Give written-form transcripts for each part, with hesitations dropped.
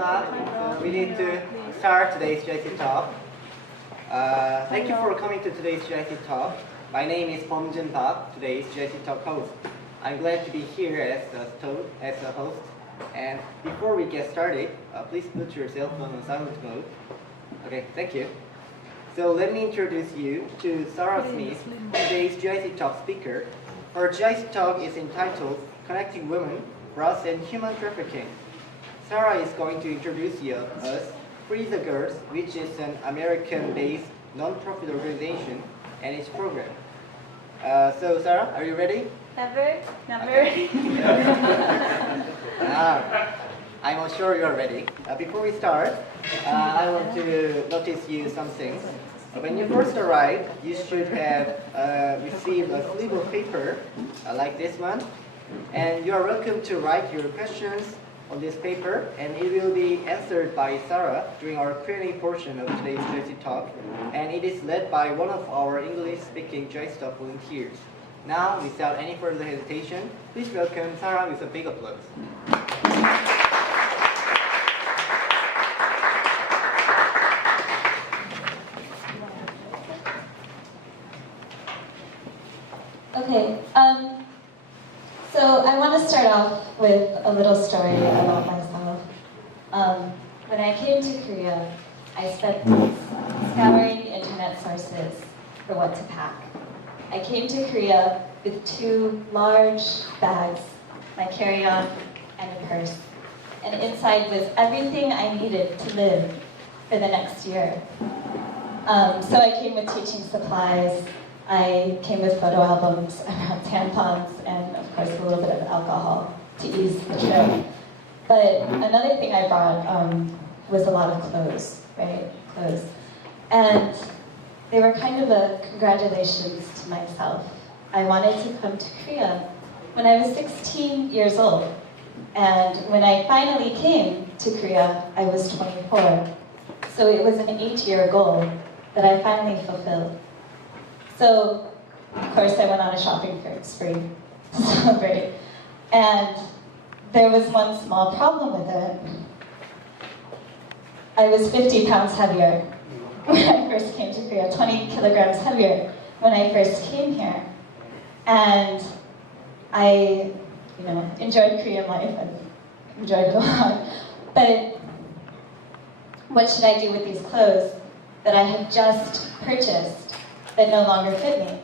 class. We need to start today's GIC talk. Thank you for coming to today's GIC talk. My name is Jin Park, today's GIC talk host. I'm glad to be here as a host. And before we get started, please put your cell phone on silent mode. Okay, thank you. So let me introduce you to Sarah Smith, today's GIC talk speaker. Her GIC talk is entitled Connecting Women, Bras and Human Trafficking. Sarah is going to introduce us Free the Girls, which is an American-based non-profit organization and its program. So Sarah, are you ready? Never. Okay. I'm sure you're ready. Before we start, I want to notice you some things. When you first arrived, you should have received a slip of paper like this one. And you are welcome to write your questions on this paper, and it will be answered by Sarah during our Q&A portion of today's GIC talk. And it is led by one of our English-speaking GIC staff volunteers. Now, without any further hesitation, please welcome Sarah with a big applause. Okay, so I want to start off with a little story about myself. When I came to Korea, I spent months scouring internet sources for what to pack. I came to Korea with 2 large bags, my carry-on, and a purse. And inside was everything I needed to live for the next year. So I came with teaching supplies, I came with photo albums, around tampons, and of course a little bit of alcohol to ease the trip. But another thing I brought was a lot of clothes, right? Clothes. And they were kind of a congratulations to myself. I wanted to come to Korea when I was 16 years old. And when I finally came to Korea, I was 24. So it was an 8-year goal that I finally fulfilled. So, of course, I went on a shopping spree to celebrate. And there was one small problem with it. I was 50 pounds heavier when I first came to Korea, 20 kilograms heavier when I first came here. And I, enjoyed Korean life and enjoyed it a lot. But what should I do with these clothes that I had just purchased that no longer fit me?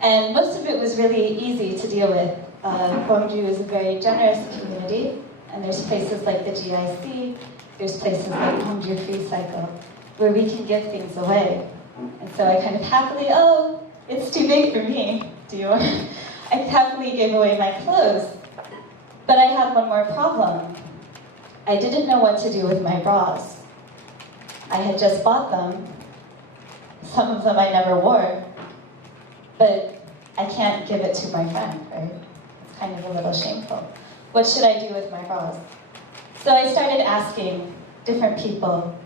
And most of it was really easy to deal with. Gwangju is a very generous community, and there's places like the GIC, there's places like Gwangju Free Cycle, where we can give things away. And so I kind of happily, it's too big for me. I happily gave away my clothes. But I had one more problem. I didn't know what to do with my bras. I had just bought them. Some of them I never wore. But I can't give it to my friend, right? It's kind of a little shameful. What should I do with my bras? So I started asking different people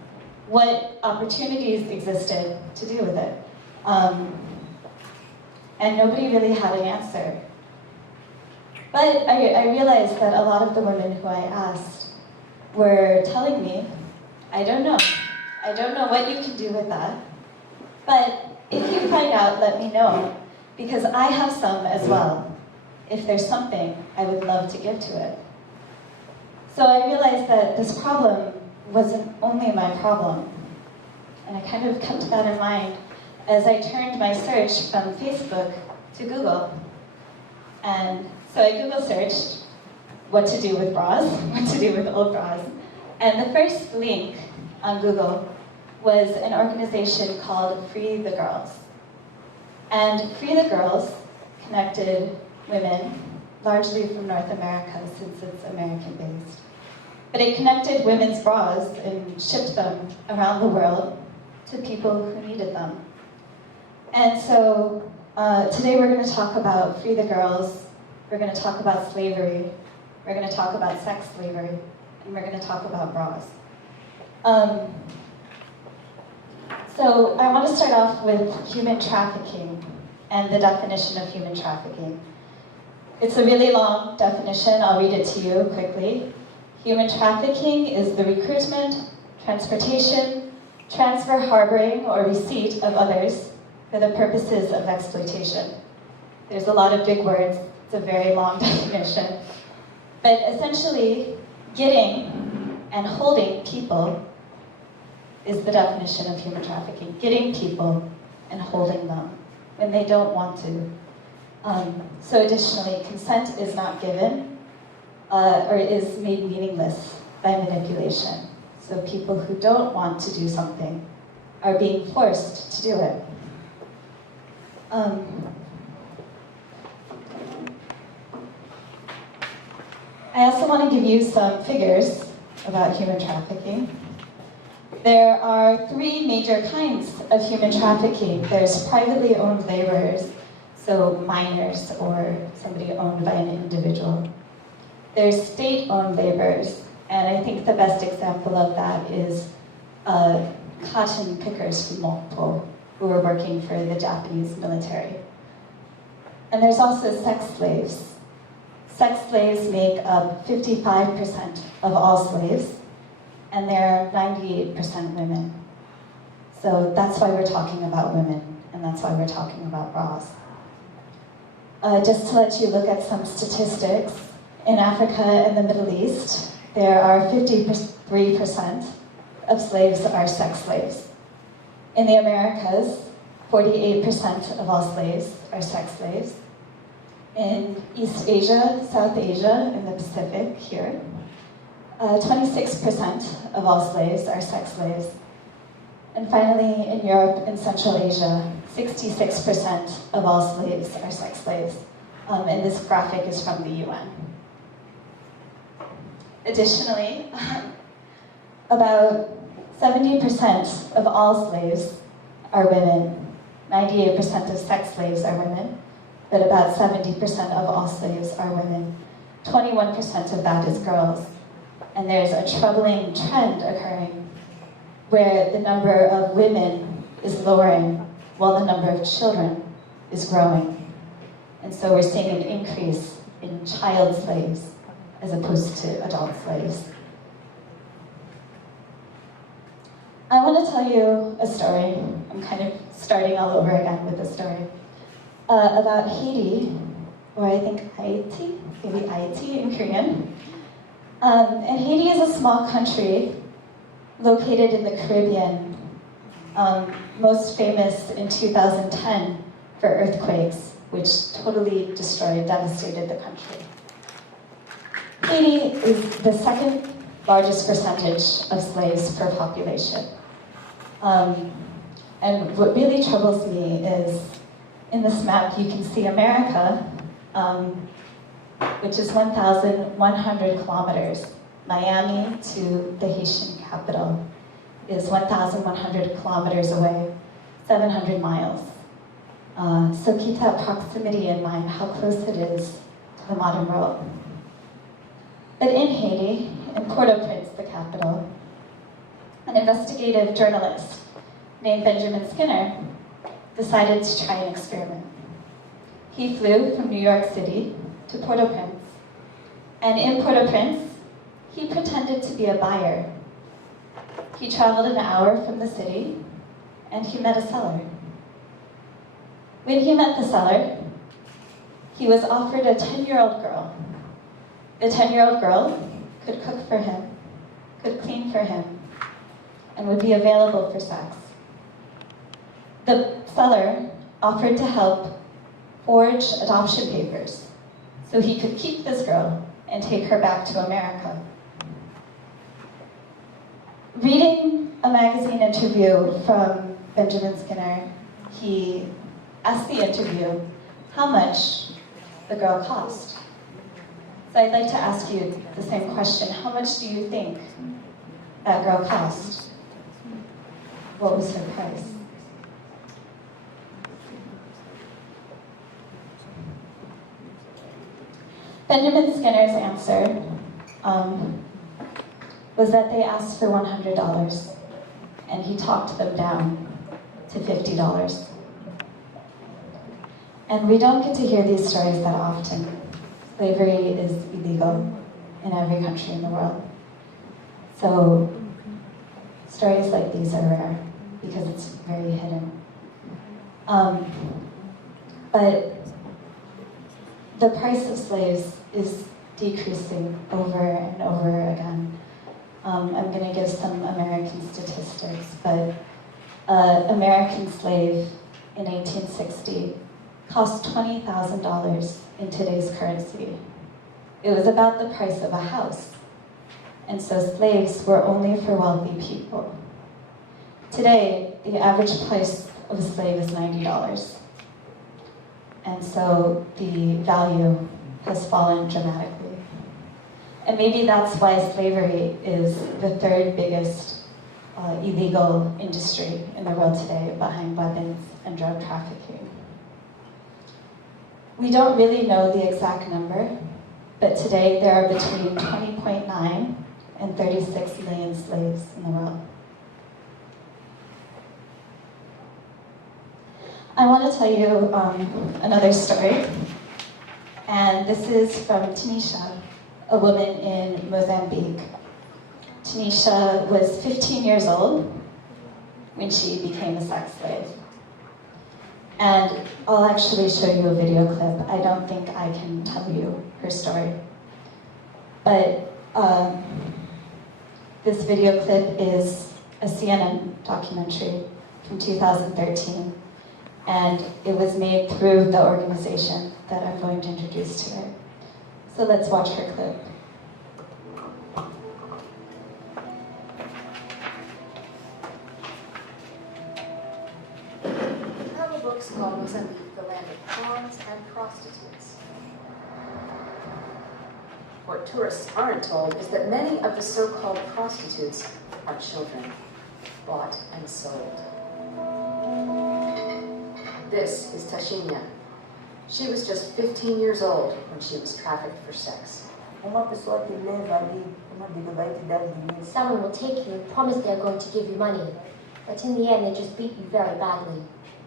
what opportunities existed to do with it. And nobody really had an answer. But I realized that a lot of the women who I asked were telling me, I don't know. I don't know what you can do with that. But if you find out, let me know, because I have some as well. If there's something, I would love to give to it. So I realized that this problem wasn't only my problem. And I kind of kept that in mind as I turned my search from Facebook to Google. And so I Google searched what to do with bras, what to do with old bras. And the first link on Google was an organization called Free the Girls. And Free the Girls connected women, largely from North America since it's American-based. But it connected women's bras and shipped them around the world to people who needed them. And so today we're going to talk about Free the Girls, we're going to talk about slavery, we're going to talk about sex slavery, and we're going to talk about bras. So I want to start off with human trafficking and the definition of human trafficking. It's a really long definition. I'll read it to you quickly. Human trafficking is the recruitment, transportation, transfer, harboring, or receipt of others for the purposes of exploitation. There's a lot of big words, it's a very long definition. But essentially, getting and holding people is the definition of human trafficking. Getting people and holding them when they don't want to. So additionally, consent is not given or is made meaningless by manipulation. So people who don't want to do something are being forced to do it. I also want to give you some figures about human trafficking. There are three major kinds of human trafficking. There's privately owned laborers, so minors or somebody owned by an individual. There's state-owned laborers, and I think the best example of that is cotton pickers from Mokpo, who were working for the Japanese military. And there's also sex slaves. Sex slaves make up 55% of all slaves, and they're 98% women. So that's why we're talking about women, and that's why we're talking about bras. Just to let you look at some statistics, in Africa and the Middle East, there are 53% of slaves are sex slaves. In the Americas, 48% of all slaves are sex slaves. In East Asia, South Asia, and the Pacific here, 26% of all slaves are sex slaves. And finally, in Europe and Central Asia, 66% of all slaves are sex slaves. And this graphic is from the UN. Additionally, about 70% of all slaves are women. 98% of sex slaves are women, but about 70% of all slaves are women. 21% of that is girls. And there's a troubling trend occurring where the number of women is lowering while the number of children is growing. And so we're seeing an increase in child slaves as opposed to adult slaves. I want to tell you a story. I'm kind of starting all over again with a story about Haiti, or I think Haiti, maybe Haiti in Korean. And Haiti is a small country located in the Caribbean, most famous in 2010 for earthquakes, which totally destroyed, devastated the country. Haiti is the second largest percentage of slaves per population. And what really troubles me is, in this map you can see America, which is 1,100 kilometers. Miami to the Haitian capital is 1,100 kilometers away, 700 miles. So keep that proximity in mind, how close it is to the modern world. But in Haiti, in Port-au-Prince, the capital, an investigative journalist named Benjamin Skinner decided to try an experiment. He flew from New York City to Port-au-Prince, and in Port-au-Prince, he pretended to be a buyer. He traveled an hour from the city, and he met a seller. When he met the seller, he was offered a 10-year-old girl. The 10-year-old girl could cook for him, could clean for him, and would be available for sex. The seller offered to help forge adoption papers so he could keep this girl and take her back to America. Reading a magazine interview from Benjamin Skinner, he asked the interview how much the girl cost. So I'd like to ask you the same question. How much do you think that girl cost? What was her price? Benjamin Skinner's answer was that they asked for $100, and he talked them down to $50. And we don't get to hear these stories that often. Slavery is illegal in every country in the world. So stories like these are rare because it's very hidden. But the price of slaves is decreasing over and over again. I'm going to give some American statistics, but an American slave in 1860 cost $20,000 in today's currency. It was about the price of a house. And so slaves were only for wealthy people. Today, the average price of a slave is $90. And so the value has fallen dramatically. And maybe that's why slavery is the third biggest illegal industry in the world today, behind weapons and drug trafficking. We don't really know the exact number, but today there are between 20.9 and 36 million slaves in the world. I want to tell you another story, and this is from Tanishas, a woman in Mozambique. Tanishas was 15 years old when she became a sex slave. And I'll actually show you a video clip. I don't think I can tell you her story. But this video clip is a CNN documentary from 2013. And it was made through the organization that I'm going to introduce today. So let's watch her clip. Travel books call Mozambique the land of pawns and prostitutes. What tourists aren't told is that many of the so-called prostitutes are children, bought and sold. This is Tashinha. She was just 15 years old when she was trafficked for sex. Someone will take you, promise they're going to give you money, but in the end they just beat you very badly.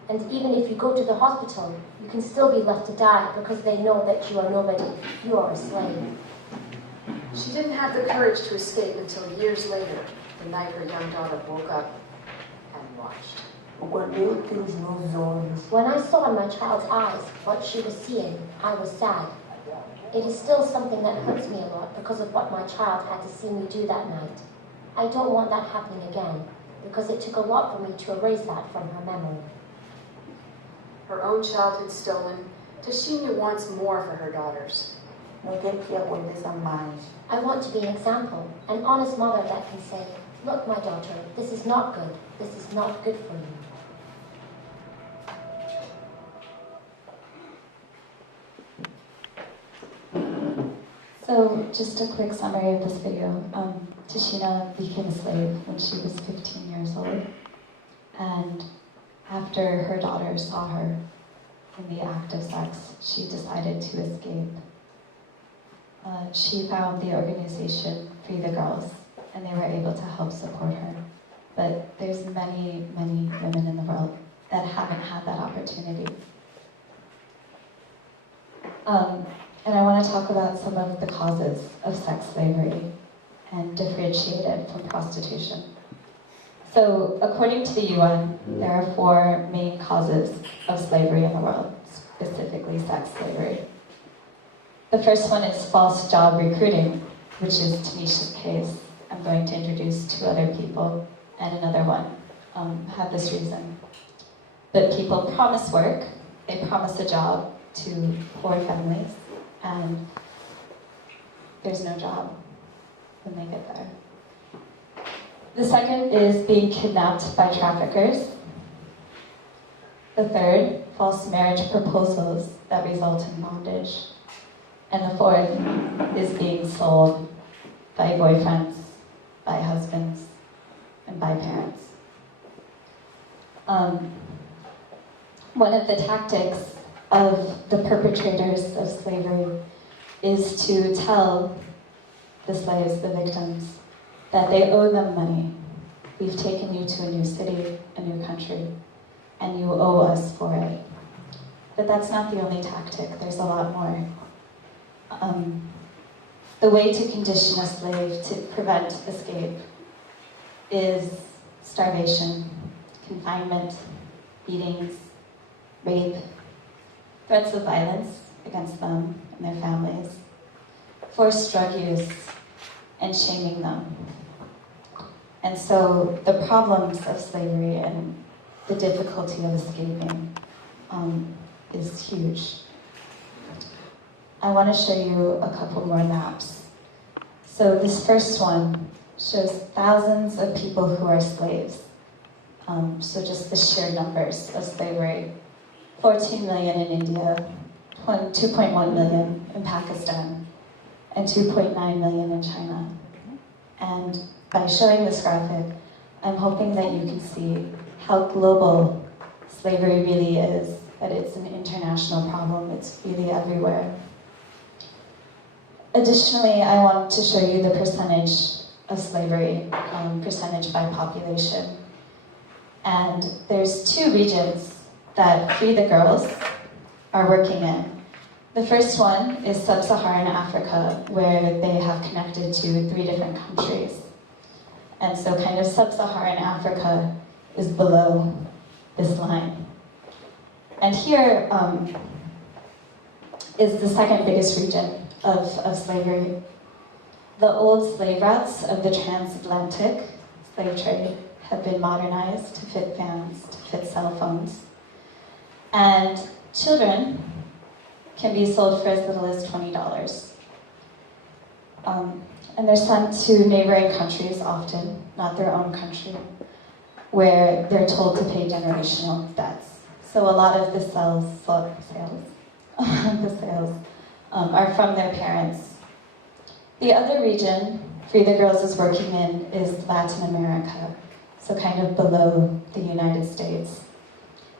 And even if you go to the hospital, you can still be left to die because they know that you are nobody, you are a slave. She didn't have the courage to escape until years later, the night her young daughter woke up and watched. When I saw in my child's eyes what she was seeing, I was sad. It is still something that hurts me a lot because of what my child had to see me do that night. I don't want that happening again because it took a lot for me to erase that from her memory. Her own childhood stolen, Tashinha wants more for her daughters. I want to be an example, an honest mother that can say, look, my daughter, this is not good. This is not good for you. So just a quick summary of this video. Tashinha became a slave when she was 15 years old. And after her daughter saw her in the act of sex, she decided to escape. She found the organization Free the Girls, and they were able to help support her. But there's many, many women in the world that haven't had that opportunity. And I want to talk about some of the causes of sex slavery and differentiate it from prostitution. So, according to the UN, there are 4 main causes of slavery in the world, specifically sex slavery. The first one is false job recruiting, which is Tanishas' case. I'm going to introduce 2 other people, and another one had this reason. But people promise work, they promise a job to poor families, and there's no job when they get there. The second is being kidnapped by traffickers. The third, false marriage proposals that result in bondage. And the fourth is being sold by boyfriends, by husbands, and by parents. One of the tactics of the perpetrators of slavery is to tell the slaves, the victims, that they owe them money. We've taken you to a new city, a new country, and you owe us for it. But that's not the only tactic, there's a lot more. the way to condition a slave to prevent escape is starvation, confinement, beatings, rape, threats of violence against them and their families, forced drug use, and shaming them. And so the problems of slavery and the difficulty of escaping is huge. I want to show you a couple more maps. So this first one shows thousands of people who are slaves. So just the sheer numbers of slavery. 14 million in India, 2.1 million in Pakistan, and 2.9 million in China. And by showing this graphic, I'm hoping that you can see how global slavery really is, that it's an international problem, it's really everywhere. Additionally, I want to show you the percentage of slavery, percentage by population. And there's two regions that Free the Girls are working in. The first one is sub-Saharan Africa, where they have connected to 3 different countries. And so kind of sub-Saharan Africa is below this line. And here is the second biggest region of slavery. The old slave routes of the transatlantic slave trade have been modernized to fit fans, to fit cell phones. And children can be sold for as little as $20. And they're sent to neighboring countries often, not their own country, where they're told to pay generational debts. So a lot of the sales are from their parents. The other region Free the Girls is working in is Latin America, so kind of below the United States.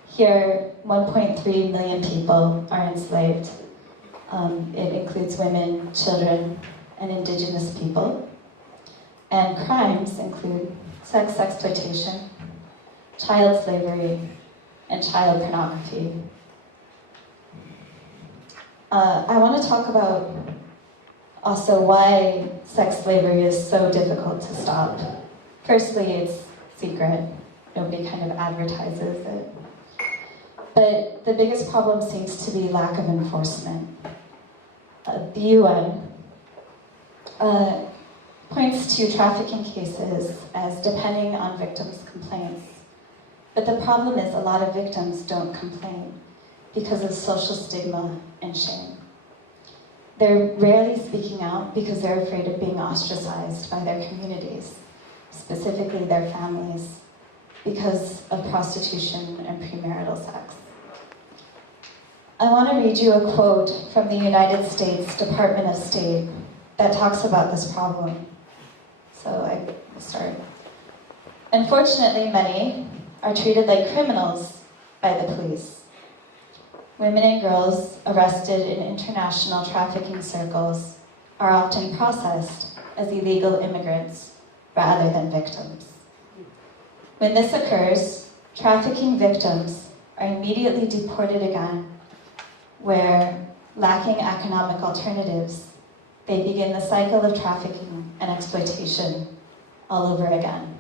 Here, 1.3 million people are enslaved. It includes women, children, and indigenous people. And crimes include sex exploitation, child slavery, and child pornography. I want to talk about also why sex slavery is so difficult to stop. Firstly, it's secret. Nobody kind of advertises it. But the biggest problem seems to be lack of enforcement. The UN points to trafficking cases as depending on victims' complaints. But the problem is a lot of victims don't complain because of social stigma and shame. They're rarely speaking out because they're afraid of being ostracized by their communities, specifically their families, because of prostitution and premarital sex. I want to read you a quote from the United States Department of State that talks about this problem. So I start. Unfortunately, many are treated like criminals by the police. Women and girls arrested in international trafficking circles are often processed as illegal immigrants rather than victims. When this occurs, trafficking victims are immediately deported again, where, lacking economic alternatives, they begin the cycle of trafficking and exploitation all over again.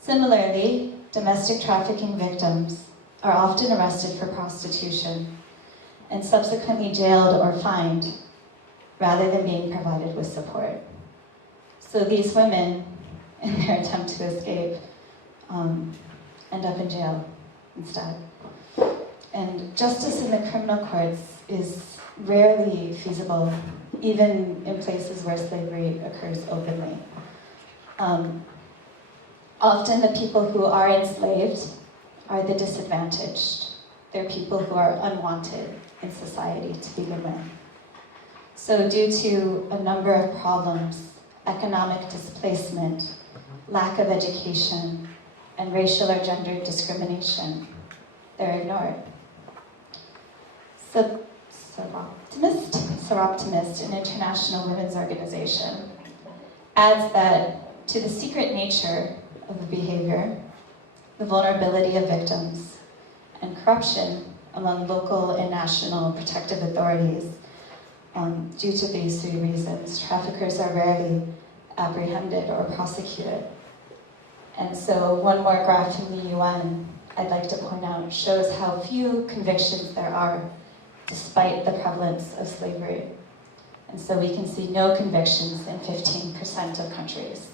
Similarly, domestic trafficking victims are often arrested for prostitution and subsequently jailed or fined rather than being provided with support. So these women, in their attempt to escape, end up in jail instead. And justice in the criminal courts is rarely feasible, even in places where slavery occurs openly. Often the people who are enslaved are the disadvantaged. They're people who are unwanted in society to begin with. So due to a number of problems, economic displacement, lack of education, and racial or gender discrimination, they're ignored. Soroptimist, an international women's organization, adds that to the secret nature of the behavior, the vulnerability of victims, and corruption among local and national protective authorities, Due to these three reasons, traffickers are rarely apprehended or prosecuted. And so one more graph from the UN I'd like to point out shows how few convictions there are despite the prevalence of slavery. And so we can see no convictions in 15% of countries,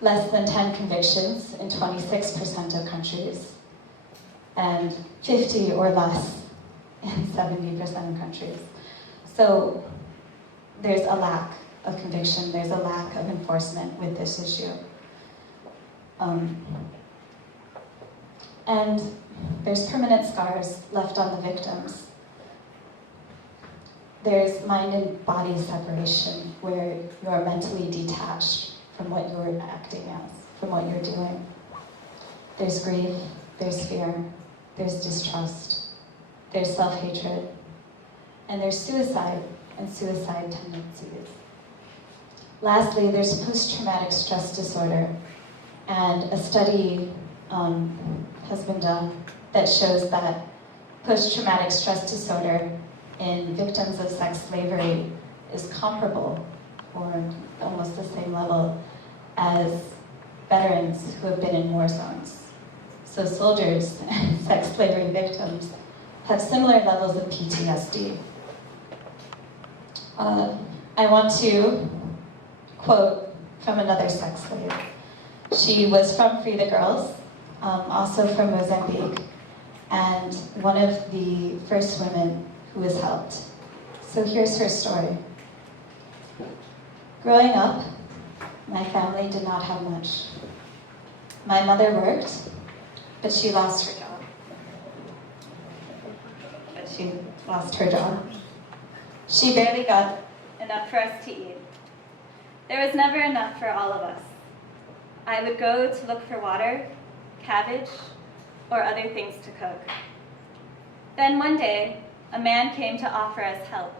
less than 10 convictions in 26% of countries, and 50 or less in 70% of countries. So there's a lack of conviction, there's a lack of enforcement with this issue. And there's permanent scars left on the victims. There's mind and body separation, where you're mentally detached from what you're acting as, from what you're doing. There's grief, there's fear, there's distrust, there's self-hatred, and there's suicide and suicide tendencies. Lastly, there's post-traumatic stress disorder, and a study has been done that shows that post-traumatic stress disorder in victims of sex slavery is comparable, or almost the same level, as veterans who have been in war zones. So soldiers and sex slavery victims have similar levels of PTSD. I want to quote from another sex slave. She was from Free the Girls, also from Mozambique, and one of the first women who was helped. So here's her story. Growing up, my family did not have much. My mother worked, but she lost her job. She barely got enough for us to eat. There was never enough for all of us. I would go to look for water, cabbage, or other things to cook. Then one day, a man came to offer us help.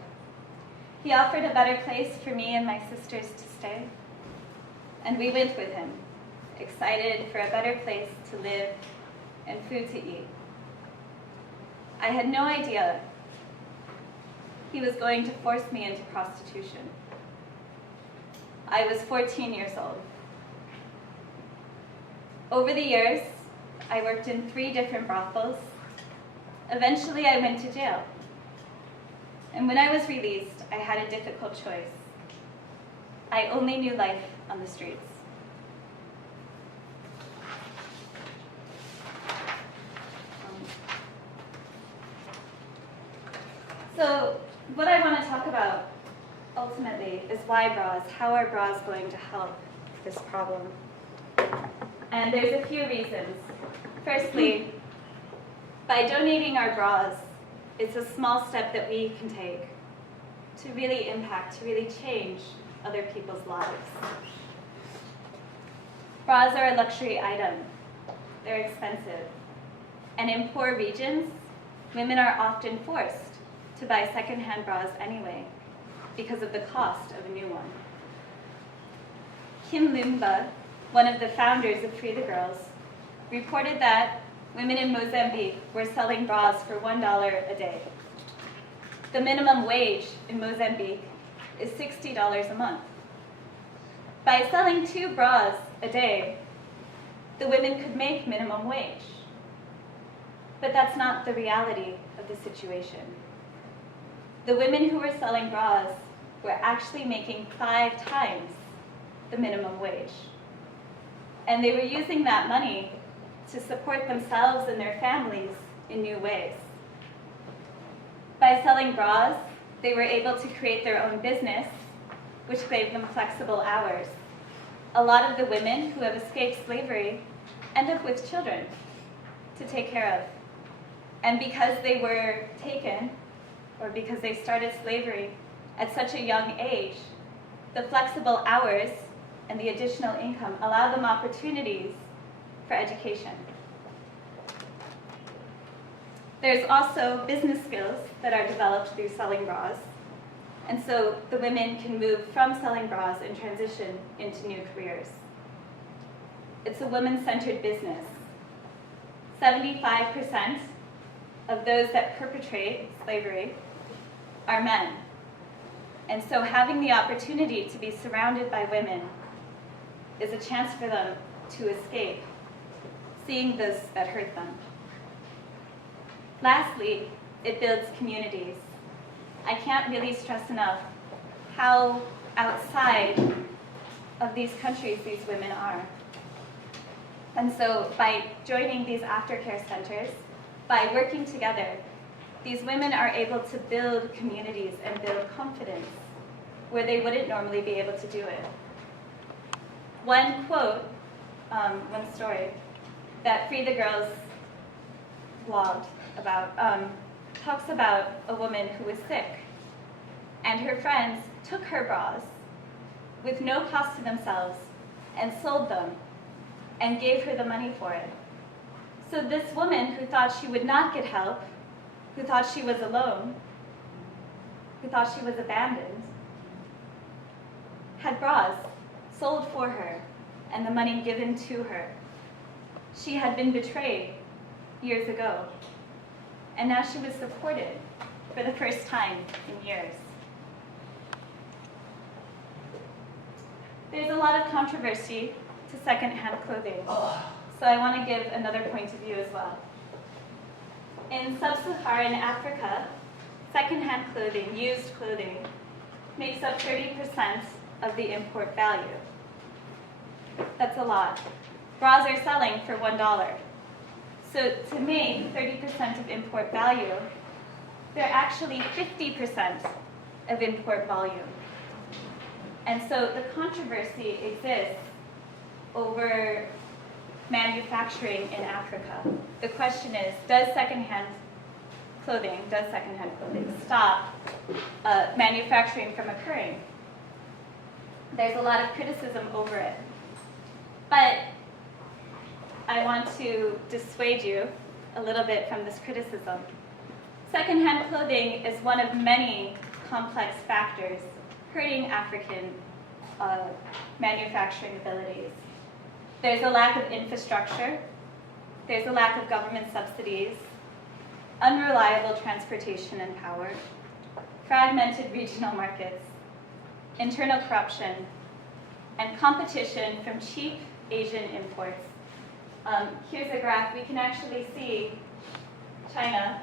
He offered a better place for me and my sisters to stay, and we went with him, excited for a better place to live and food to eat. I had no idea he was going to force me into prostitution. I was 14 years old. Over the years, I worked in 3 different brothels. Eventually, I went to jail. And when I was released, I had a difficult choice. I only knew life on the streets. So what I want to talk about ultimately is why bras. How are bras going to help this problem? And there's a few reasons. Firstly, by donating our bras, it's a small step that we can take to really impact, to really change other people's lives. Bras are a luxury item. They're expensive. And in poor regions, women are often forced to buy secondhand bras anyway because of the cost of a new one. Kim Lumba, one of the founders of Free the Girls, reported that women in Mozambique were selling bras for $1 a day. The minimum wage in Mozambique is $60 a month. By selling 2 bras a day, the women could make minimum wage. But that's not the reality of the situation. The women who were selling bras were actually making 5 times the minimum wage. And they were using that money to support themselves and their families in new ways. By selling bras, they were able to create their own business, which gave them flexible hours. A lot of the women who have escaped slavery end up with children to take care of. And because they were taken, or because they started slavery at such a young age, the flexible hours and the additional income allow them opportunities for education. There's also business skills that are developed through selling bras. And so the women can move from selling bras and transition into new careers. It's a women-centered business. 75% of those that perpetrate slavery are men. And so having the opportunity to be surrounded by women is a chance for them to escape, seeing those that hurt them. Lastly, it builds communities. I can't really stress enough how outside of these countries these women are. And so by joining these aftercare centers, by working together, these women are able to build communities and build confidence where they wouldn't normally be able to do it. One quote, one story that Free the Girls blogged about, talks about a woman who was sick, and her friends took her bras with no cost to themselves and sold them and gave her the money for it. So this woman who thought she would not get help, who thought she was alone, who thought she was abandoned, had bras sold for her and the money given to her. She had been betrayed years ago, and now she was supported for the first time in years. There's a lot of controversy to secondhand clothing, so I want to give another point of view as well. In sub-Saharan Africa, secondhand clothing, used clothing, makes up 30% of the import value. That's a lot. Bras are selling for $1. So to make 30% of import value, they're actually 50% of import volume. And so the controversy exists over manufacturing in Africa. The question is, does secondhand clothing stop manufacturing from occurring? There's a lot of criticism over it. But I want to dissuade you a little bit from this criticism. Secondhand clothing is one of many complex factors hurting African manufacturing abilities. There's a lack of infrastructure, there's a lack of government subsidies, unreliable transportation and power, fragmented regional markets, internal corruption, and competition from cheap Asian imports. Here's a graph. We can actually see China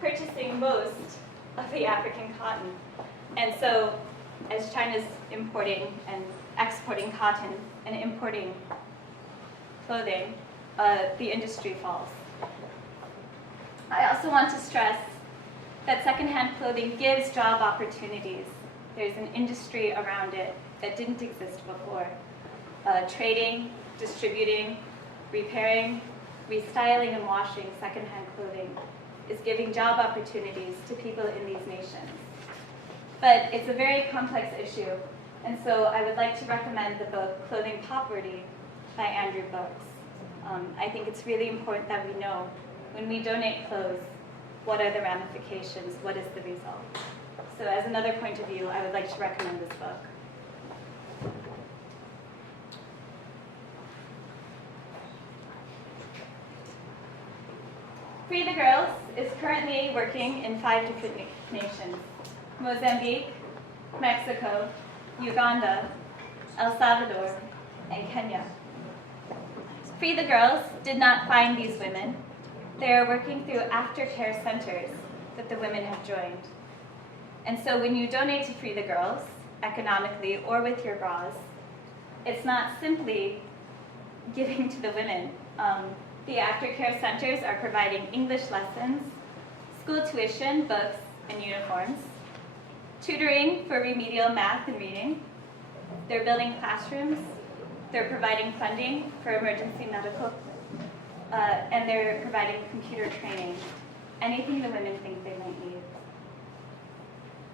purchasing most of the African cotton. And so as China's importing and exporting cotton and importing clothing, the industry falls. I also want to stress that secondhand clothing gives job opportunities. There's an industry around it that didn't exist before. Trading, distributing, repairing, restyling, and washing secondhand clothing is giving job opportunities to people in these nations. But it's a very complex issue, and so I would like to recommend the book Clothing Poverty by Andrew Brooks. I think it's really important that we know when we donate clothes, what are the ramifications, what is the result. So as another point of view, I would like to recommend this book. Free the Girls is currently working in 5 different nations: Mozambique, Mexico, Uganda, El Salvador, and Kenya. Free the Girls did not find these women. They are working through aftercare centers that the women have joined. And so when you donate to Free the Girls, economically or with your bras, it's not simply giving to the women. The aftercare centers are providing English lessons, school tuition, books, and uniforms, tutoring for remedial math and reading. They're building classrooms. They're providing funding for emergency medical, and they're providing computer training, anything the women think they might need.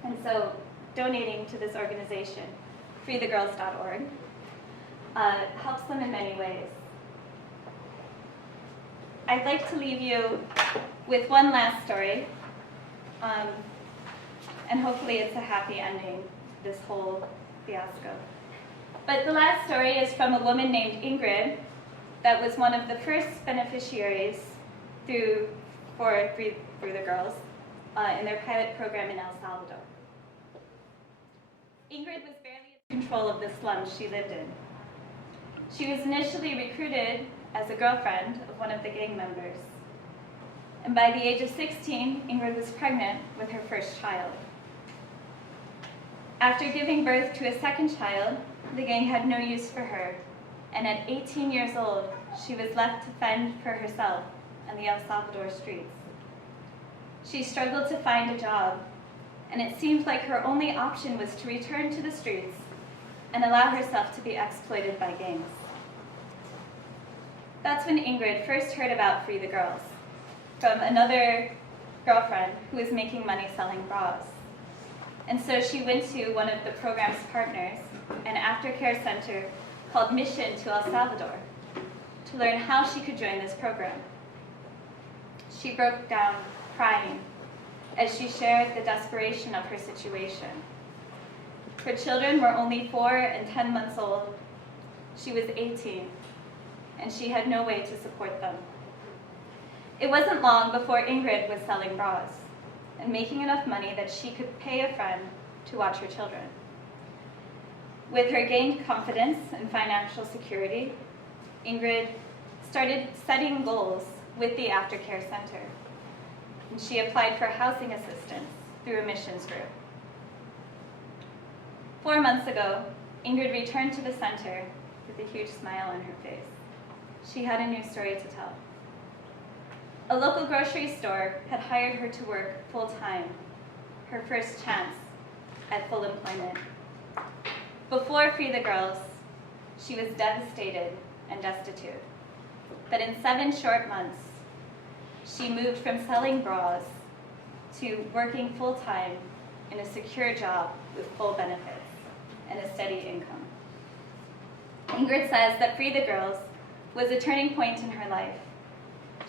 And so donating to this organization, freethegirls.org, helps them in many ways. I'd like to leave you with one last story, and hopefully it's a happy ending, this whole fiasco. But the last story is from a woman named Ingrid that was one of the first beneficiaries for Free the Girls in their pilot program in El Salvador. Ingrid was barely in control of the slums she lived in. She was initially recruited as a girlfriend of one of the gang members. And by the age of 16, Ingrid was pregnant with her first child. After giving birth to a second child, the gang had no use for her, and at 18 years old, she was left to fend for herself on the El Salvador streets. She struggled to find a job, and it seemed like her only option was to return to the streets and allow herself to be exploited by gangs. That's when Ingrid first heard about Free the Girls from another girlfriend who was making money selling bras. And so she went to one of the program's partners, an aftercare center called Mission to El Salvador, to learn how she could join this program. She broke down crying as she shared the desperation of her situation. Her children were only 4 and 10 months old. She was 18, and she had no way to support them. It wasn't long before Ingrid was selling bras and making enough money that she could pay a friend to watch her children. With her gained confidence and financial security, Ingrid started setting goals with the aftercare center. And she applied for housing assistance through a missions group. 4 months ago, Ingrid returned to the center with a huge smile on her face. She had a new story to tell. A local grocery store had hired her to work full-time, her first chance at full employment. Before Free the Girls, she was devastated and destitute. But in 7 short months, she moved from selling bras to working full-time in a secure job with full benefits and a steady income. Ingrid says that Free the Girls was a turning point in her life.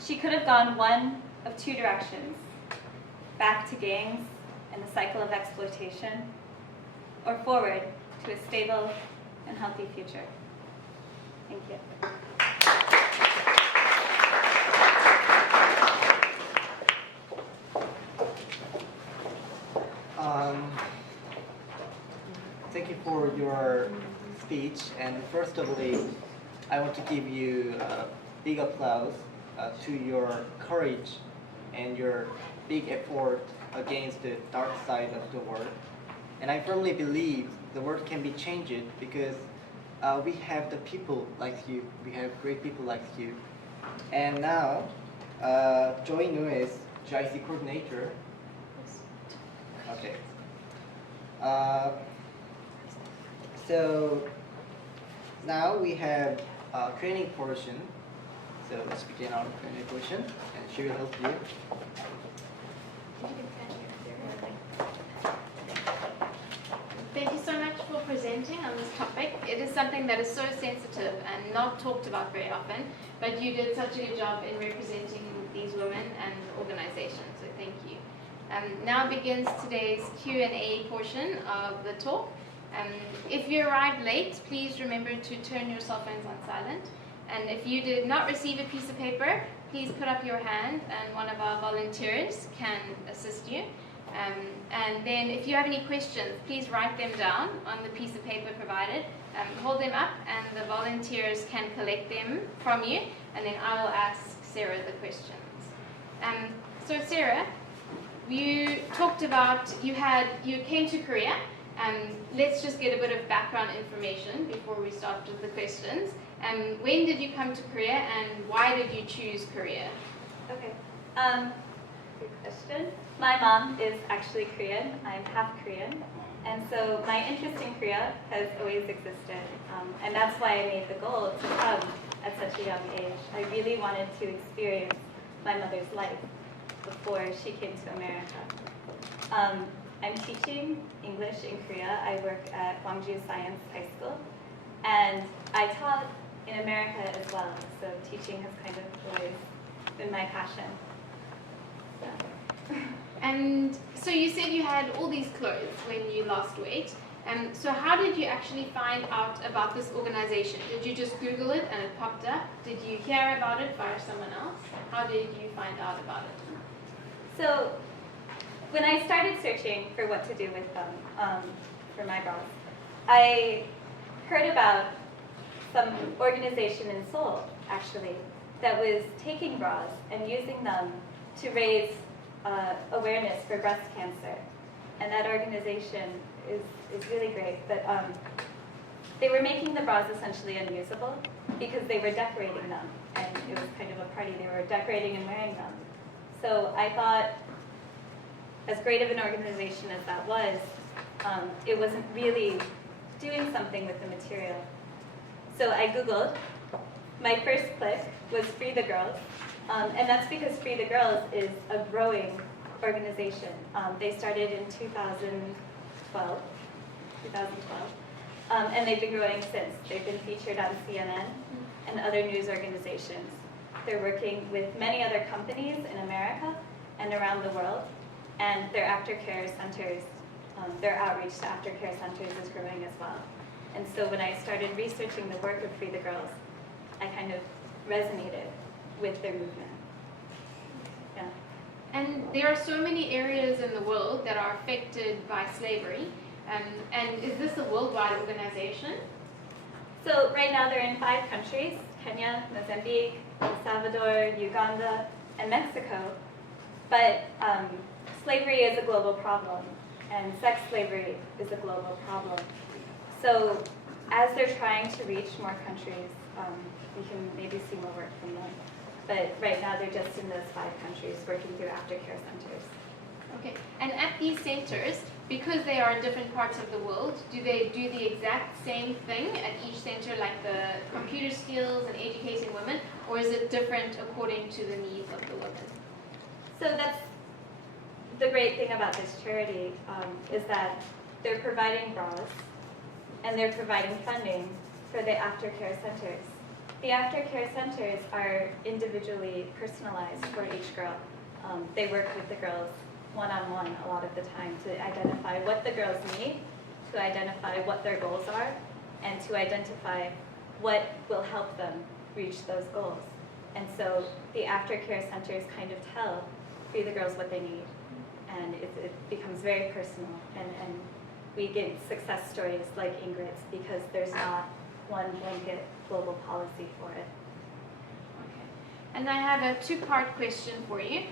She could have gone one of 2 directions, back to gangs and the cycle of exploitation, or forward to a stable and healthy future. Thank you. Thank you for your speech, and first of all, I want to give you a big applause to your courage and your big effort against the dark side of the world. And I firmly believe the world can be changed because we have the people like you. We have great people like you. And now, Joy Nuez, GIC coordinator. Okay. So now we have a training portion. So let's begin our training portion, and she will help you. Thank you so much for presenting on this topic. It is something that is so sensitive and not talked about very often, but you did such a good job in representing these women and organizations, so thank you. Now begins today's Q&A portion of the talk. If you arrived late, please remember to turn your cell phones on silent. And if you did not receive a piece of paper, please put up your hand and one of our volunteers can assist you. And then if you have any questions, please write them down on the piece of paper provided. Hold them up and the volunteers can collect them from you, and then I will ask Sarah the questions. So Sarah, you talked about you came to Korea. Let's just get a bit of background information before we start with the questions. When did you come to Korea and why did you choose Korea? Okay. Good question. My mom is actually Korean. I'm half Korean. And so my interest in Korea has always existed. And that's why I made the goal to come at such a young age. I really wanted to experience my mother's life before she came to America. I'm teaching English in Korea. I work at Gwangju Science High School. And I taught in America as well. So teaching has kind of always been my passion. And so you said you had all these clothes when you lost weight. So how did you actually find out about this organization? Did you just Google it and it popped up? Did you hear about it via someone else? How did you find out about it? So when I started searching for what to do with them, for my bras. I heard about some organization in Seoul, actually, that was taking bras and using them to raise awareness for breast cancer. And that organization is really great. But they were making the bras essentially unusable because they were decorating them. And it was kind of a party. They were decorating and wearing them. So I thought, as great of an organization as that was, it wasn't really doing something with the material. So I Googled. My first click was Free the Girls. And that's because Free the Girls is a growing organization. They started in 2012. And they've been growing since. They've been featured on CNN and other news organizations. They're working with many other companies in America and around the world. And their aftercare centers, their outreach to aftercare centers is growing as well. And so when I started researching the work of Free the Girls, I kind of resonated with their movement. Yeah. And there are so many areas in the world that are affected by slavery. And is this a worldwide organization? So right now they're in 5 countries: Kenya, Mozambique, El Salvador, Uganda, and Mexico. But slavery is a global problem, and sex slavery is a global problem. So as they're trying to reach more countries, we can maybe see more work from them. But right now they're just in those 5 countries working through aftercare centers. Okay, and at these centers, because they are in different parts of the world, do they do the exact same thing at each center, like the computer skills and educating women, or is it different according to the needs of the women? So that's the great thing about this charity, is that they're providing bras and they're providing funding for the aftercare centers. The aftercare centers are individually personalized for each girl. They work with the girls one-on-one a lot of the time to identify what the girls need, to identify what their goals are, and to identify what will help them reach those goals. And so the aftercare centers kind of tell Free the Girls what they need. And it becomes very personal. And we get success stories like Ingrid's because there's not one blanket global policy for it. Okay. And I have a 2-part question for you.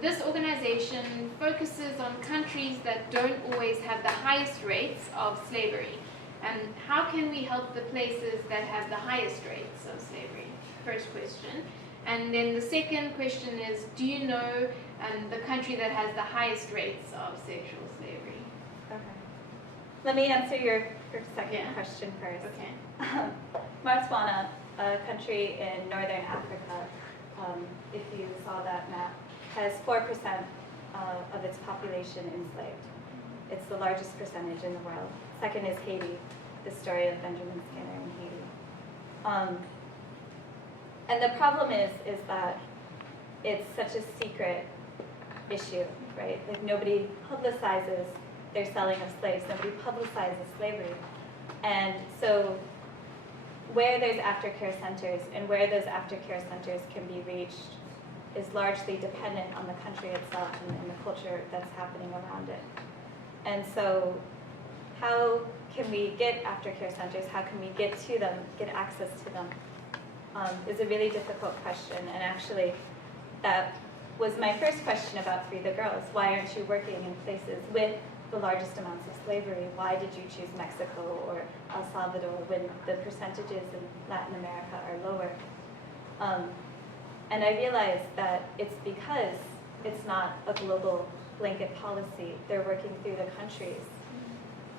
This organization focuses on countries that don't always have the highest rates of slavery. And how can we help the places that have the highest rates of slavery? First question. And then the second question is, do you know the country that has the highest rates of sexual slavery? Okay. Let me answer your second question first. Okay. Botswana, a country in northern Africa, if you saw that map, has 4% of its population enslaved. It's the largest percentage in the world. Second is Haiti, the story of Benjamin Skinner in Haiti. And the problem is that it's such a secret issue, right? Like nobody publicizes their selling of slaves, nobody publicizes slavery. And so where there's aftercare centers and where those aftercare centers can be reached is largely dependent on the country itself and the culture that's happening around it. And so how can we get aftercare centers? How can we get to them, get access to them? Is a really difficult question. And actually, that was my first question about Free the Girls. Why aren't you working in places with the largest amounts of slavery? Why did you choose Mexico or El Salvador when the percentages in Latin America are lower? And I realized that it's because it's not a global blanket policy. They're working through the countries.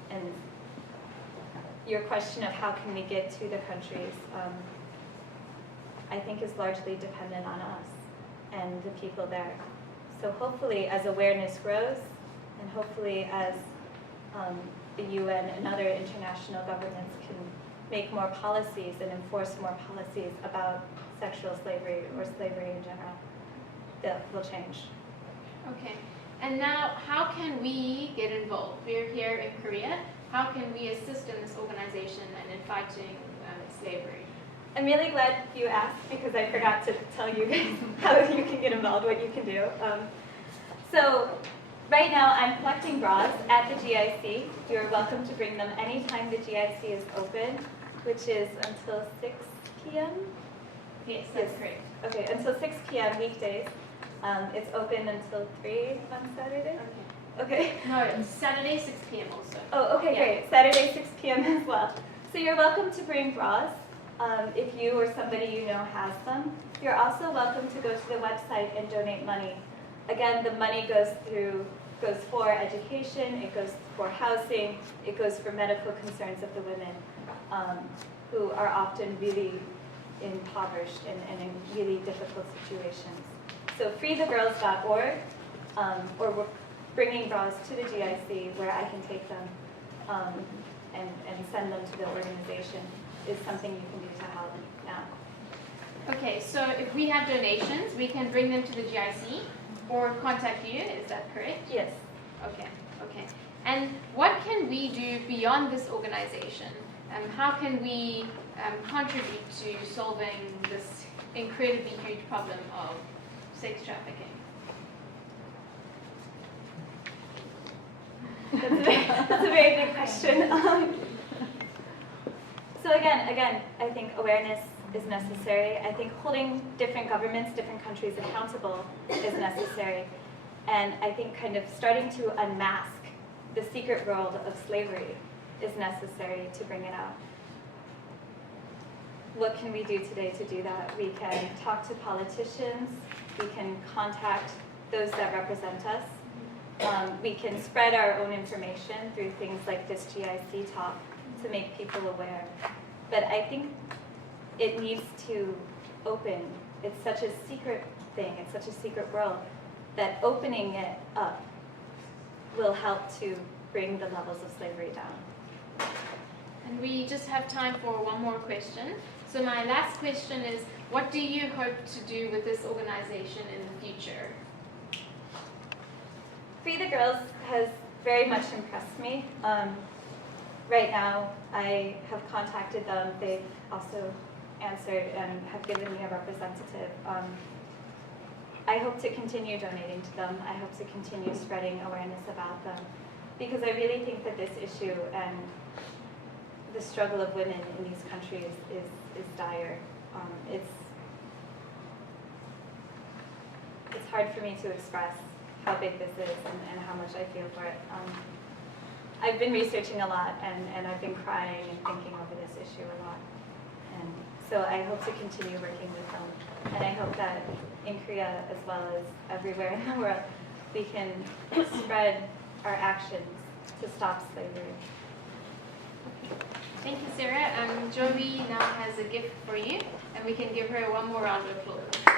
And your question of how can we get to the countries, I think is largely dependent on us and the people there. So hopefully as awareness grows, and hopefully as the UN and other international governments can make more policies and enforce more policies about sexual slavery or slavery in general, that will change. Okay. And now, how can we get involved? We're here in Korea. How can we assist in this organization and in fighting slavery? I'm really glad you asked because I forgot to tell you guys how you can get involved, what you can do. So Right now, I'm collecting bras at the GIC. You're welcome to bring them anytime the GIC is open, which is until 6 p.m. Yes, that's correct. Okay, until 6 p.m. weekdays. It's open until 3 on Saturday. Okay. No, it's Saturday, 6 p.m. also. Oh, okay, Yeah. great. Saturday, 6 p.m. as well. So you're welcome to bring bras if you or somebody you know has them. You're also welcome to go to the website and donate money. Again, the money goes for education, it goes for housing, it goes for medical concerns of the women who are often really impoverished and in really difficult situations. So freethegirls.org, or we're bringing bras to the GIC where I can take them and send them to the organization is something you can do to help now. Okay, so if we have donations, we can bring them to the GIC or contact you, is that correct? Yes. Okay, okay. And what can we do beyond this organization? How can we contribute to solving this incredibly huge problem of sex trafficking? That's a very big question. So again, I think awareness is necessary. I think holding different governments, different countries accountable is necessary. And I think kind of starting to unmask the secret world of slavery is necessary to bring it out. What can we do today to do that? We can talk to politicians. We can contact those that represent us. We can spread our own information through things like this GIC talk to make people aware. But I think it needs to open. It's such a secret thing. It's such a secret world that opening it up will help to bring the levels of slavery down. And we just have time for one more question. So my last question is, what do you hope to do with this organization in the future? Free the Girls has very much impressed me. Right now, I have contacted them. They've also answered and have given me a representative. I hope to continue donating to them. I hope to continue spreading awareness about them, because I really think that this issue and the struggle of women in these countries is dire. It's hard for me to express how big this is and how much I feel for it. I've been researching a lot and I've been crying and thinking over this issue a lot. And so I hope to continue working with them. And I hope that in Korea, as well as everywhere in the world, we can spread our actions to stop slavery. Thank you, Sarah. Joey now has a gift for you, and we can give her one more round of applause.